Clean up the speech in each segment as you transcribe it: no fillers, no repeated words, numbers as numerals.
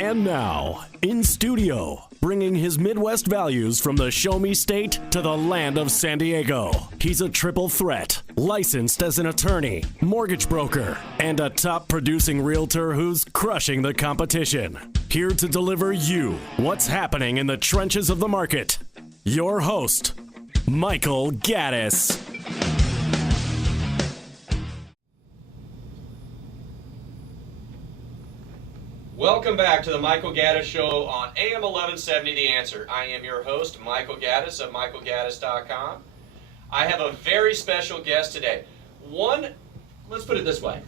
And now, in studio, bringing his Midwest values from the Show Me State to the land of San Diego. He's a triple threat, licensed as an attorney, mortgage broker, and a top producing realtor who's crushing the competition. Here to deliver you what's happening in the trenches of the market. Your host, Michael Gaddis. Welcome back to the Michael Gaddis Show on AM 1170 The Answer. I am your host, Michael Gaddis of michaelgaddis.com. I have a very special guest today. Let's put it this way.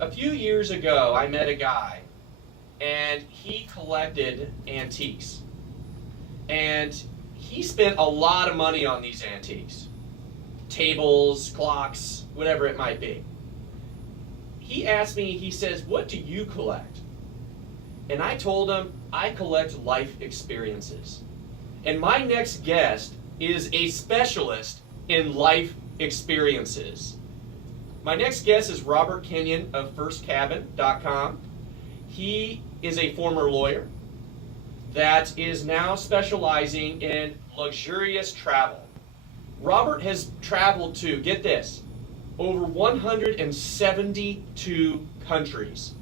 A few years ago, I met a guy, and he collected antiques. And he spent a lot of money on these antiques. Tables, clocks, whatever it might be. He asked me, he says, "What do you collect?" And I told him, I collect life experiences. And my next guest is a specialist in life experiences. My next guest is Robert Kenyon of firstcabin.com. He is a former lawyer that is now specializing in luxurious travel. Robert has traveled to, get this, over 172 countries.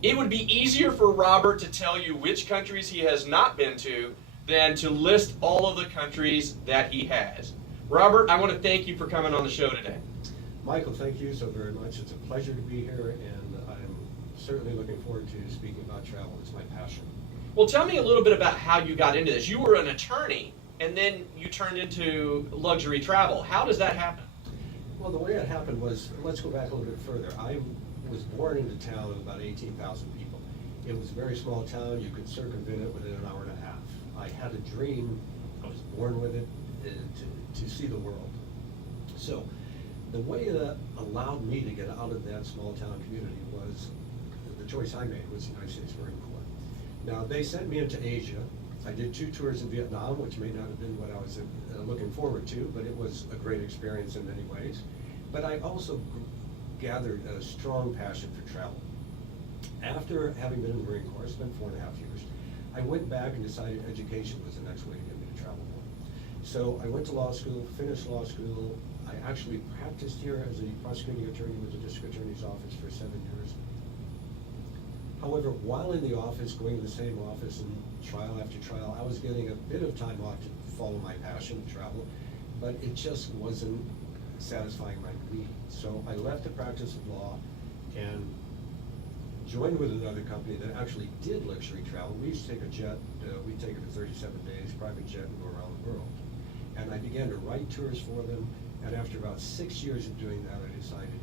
It would be easier for Robert to tell you which countries he has not been to than to list all of the countries that he has. Robert, I want to thank you for coming on the show today. Michael, thank you so very much. It's a pleasure to be here, and I'm certainly looking forward to speaking about travel. It's my passion. Well, tell me a little bit about how you got into this. You were an attorney, and then you turned into luxury travel. How does that happen? Well, the way it happened was, let's go back a little bit further. I was born into town of about 18,000 people. It was a very small town. You could circumvent it within an hour and a half. I had a dream. I was born with it to see the world. So the way that allowed me to get out of that small town community was the choice I made was the United States Marine Corps. Now, they sent me into Asia. I did 2 tours in Vietnam, which may not have been what I was looking forward to, but it was a great experience in many ways. But I also gathered a strong passion for travel. After having been in the Marine Corps, I spent 4.5 years, I went back and decided education was the next way to get me to travel more. So I went to law school, finished law school. I actually practiced here as a prosecuting attorney with the district attorney's office for 7 years. However, while in the office, going to the same office and trial after trial, I was getting a bit of time off to follow my passion, travel, but it just wasn't satisfying my needs. So I left the practice of law and joined with another company that actually did luxury travel. We used to take a jet, we'd take it for 37 days, private jet, and go around the world. And I began to write tours for them, and after about 6 years of doing that, I decided,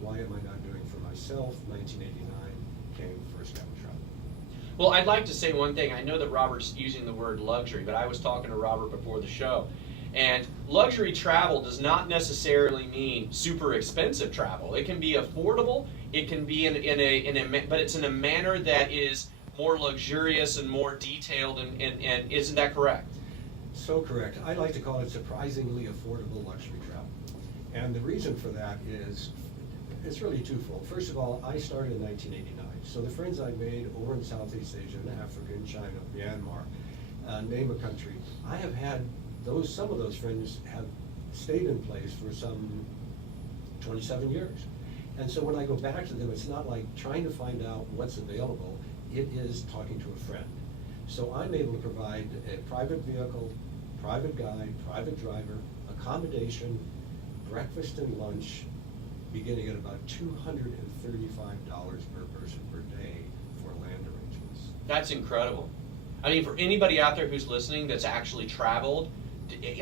why am I not doing it for myself? 1989 came First Cabin Travel. Well, I'd like to say one thing. I know that Robert's using the word luxury, but I was talking to Robert before the show. And luxury travel does not necessarily mean super expensive travel. It can be affordable. It can be but it's in a manner that is more luxurious and more detailed. And isn't that correct? So correct. I like to call it surprisingly affordable luxury travel. And the reason for that is it's really twofold. First of all, I started in 1989. So the friends I made over in Southeast Asia, in Africa, in China, Myanmar, name a country, I have had some of those friends have stayed in place for some 27 years. And so when I go back to them, it's not like trying to find out what's available, it is talking to a friend. So I'm able to provide a private vehicle, private guide, private driver, accommodation, breakfast and lunch, beginning at about $235 per person per day for land arrangements. That's incredible. I mean, for anybody out there who's listening that's actually traveled,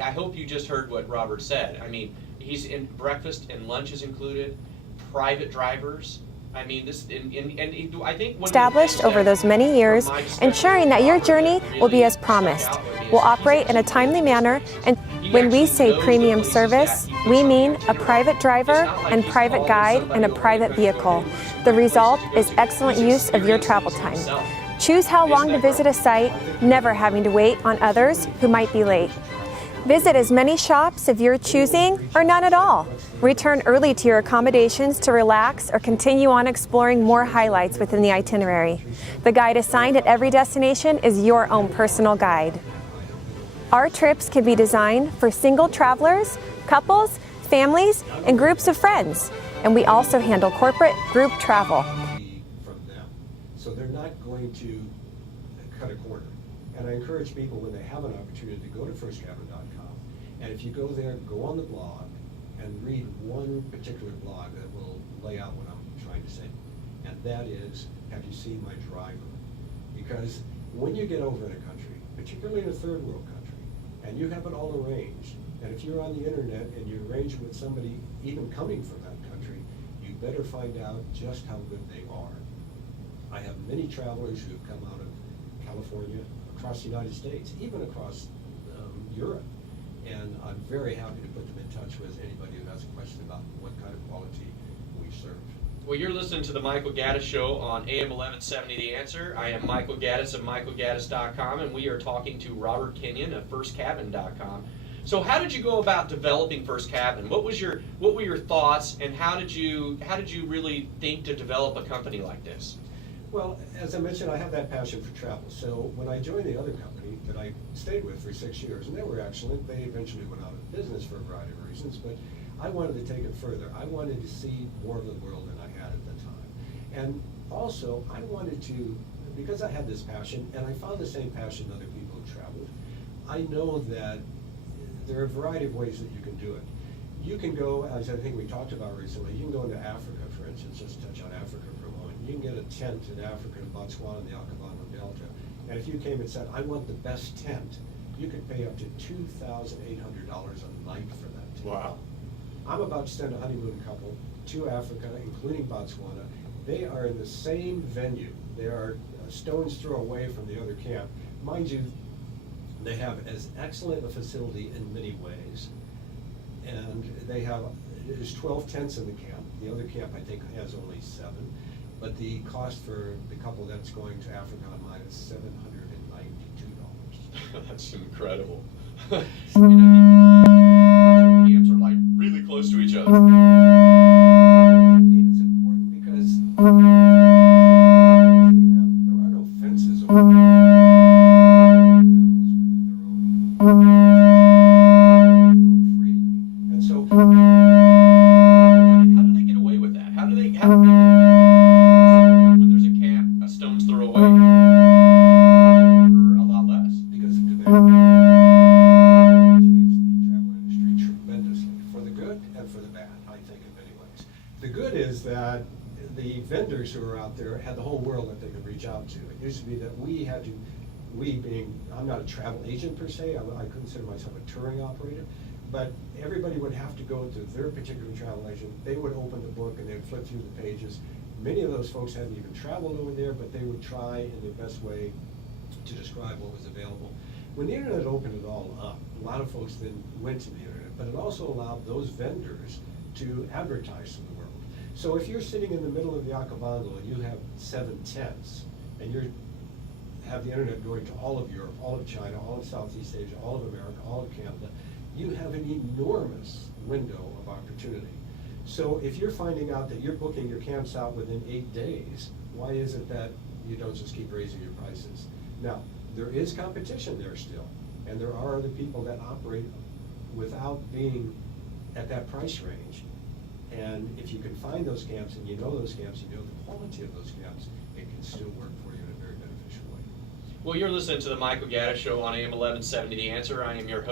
I hope you just heard what Robert said. I mean, he's in breakfast and lunch is included, private drivers. I mean, I think established over those many years, ensuring that your journey will be as promised. We'll operate in a timely manner, and when we say premium service, we mean a private driver and private guide and a private vehicle. The result is excellent use of your travel time. Choose how long to visit a site, never having to wait on others who might be late. Visit as many shops of your choosing or none at all. Return early to your accommodations to relax or continue on exploring more highlights within the itinerary. The guide assigned at every destination is your own personal guide. Our trips can be designed for single travelers, couples, families, and groups of friends. And we also handle corporate group travel. From them. So they're not going to cut a corner. And I encourage people when they have an opportunity to go to firstcabin.com. And if you go there, go on the blog and read one particular blog that will lay out what I'm trying to say. And that is, have you seen my driver? Because when you get over in a country, particularly in a third world country, and you have it all arranged, and if you're on the internet and you arrange with somebody even coming from that country, you better find out just how good they are. I have many travelers who have come out of California, across the United States, even across Europe. And I'm very happy to put them in touch with anybody who has a question about what kind of quality we serve. Well, you're listening to the Michael Gaddis Show on AM 1170 The Answer. I am Michael Gaddis of michaelgaddis.com, and we are talking to Robert Kenyon of firstcabin.com. So how did you go about developing First Cabin? What were your thoughts, and how did you really think to develop a company like this? Well, as I mentioned, I have that passion for travel. So when I joined the other company that I stayed with for 6 years, and they were excellent, they eventually went out of business for a variety of reasons, but I wanted to take it further. I wanted to see more of the world than I had at the time. And also, I wanted to, because I had this passion, and I found the same passion in other people who traveled, I know that there are a variety of ways that you can do it. You can go, as I think we talked about recently, you can go into Africa, for instance, just touch on Africa for a moment. You can get a tent in Africa, in Botswana, in the Okavango Delta. And if you came and said, I want the best tent, you could pay up to $2,800 a night for that tent. Wow. I'm about to send a honeymoon couple to Africa, including Botswana. They are in the same venue. They are a stone's throw away from the other camp. Mind you, they have as excellent a facility in many ways. And they have, there's 12 tents in the camp. The other camp, I think, has only 7. But the cost for the couple that's going to Africa on mine is $792. That's incredible. Camps are like really close to each other. I mean, it's important because there are no fences over and so how do they get away with that? How do they when there's a camp a stone's throw away for a lot less? Because of demand. Changed the travel industry tremendously, for the good and for the bad, I think, in many ways. The good is that the vendors who are out there had the whole world that they could reach out to. It used to be that I'm not a travel agent per se, I consider myself a touring operator, but everybody would have to go to their particular travel agent. They would open the book and they'd flip through the pages. Many of those folks hadn't even traveled over there, but they would try in their best way to describe what was available. When the internet opened it all up, a lot of folks then went to the internet, but it also allowed those vendors to advertise to the world. So if you're sitting in the middle of the Okavango and you have 7 tents, and you have the internet going to all of Europe, all of China, all of Southeast Asia, all of America, all of Canada, you have an enormous window of opportunity. So if you're finding out that you're booking your camps out within 8 days, why is it that you don't just keep raising your prices? Now, there is competition there still, and there are other people that operate without being at that price range. And if you can find those camps and you know those camps, you know the quality of those camps, it can still work for you in a very beneficial way. Well, you're listening to the Michael Gaddis Show on AM 1170 The Answer. I am your host.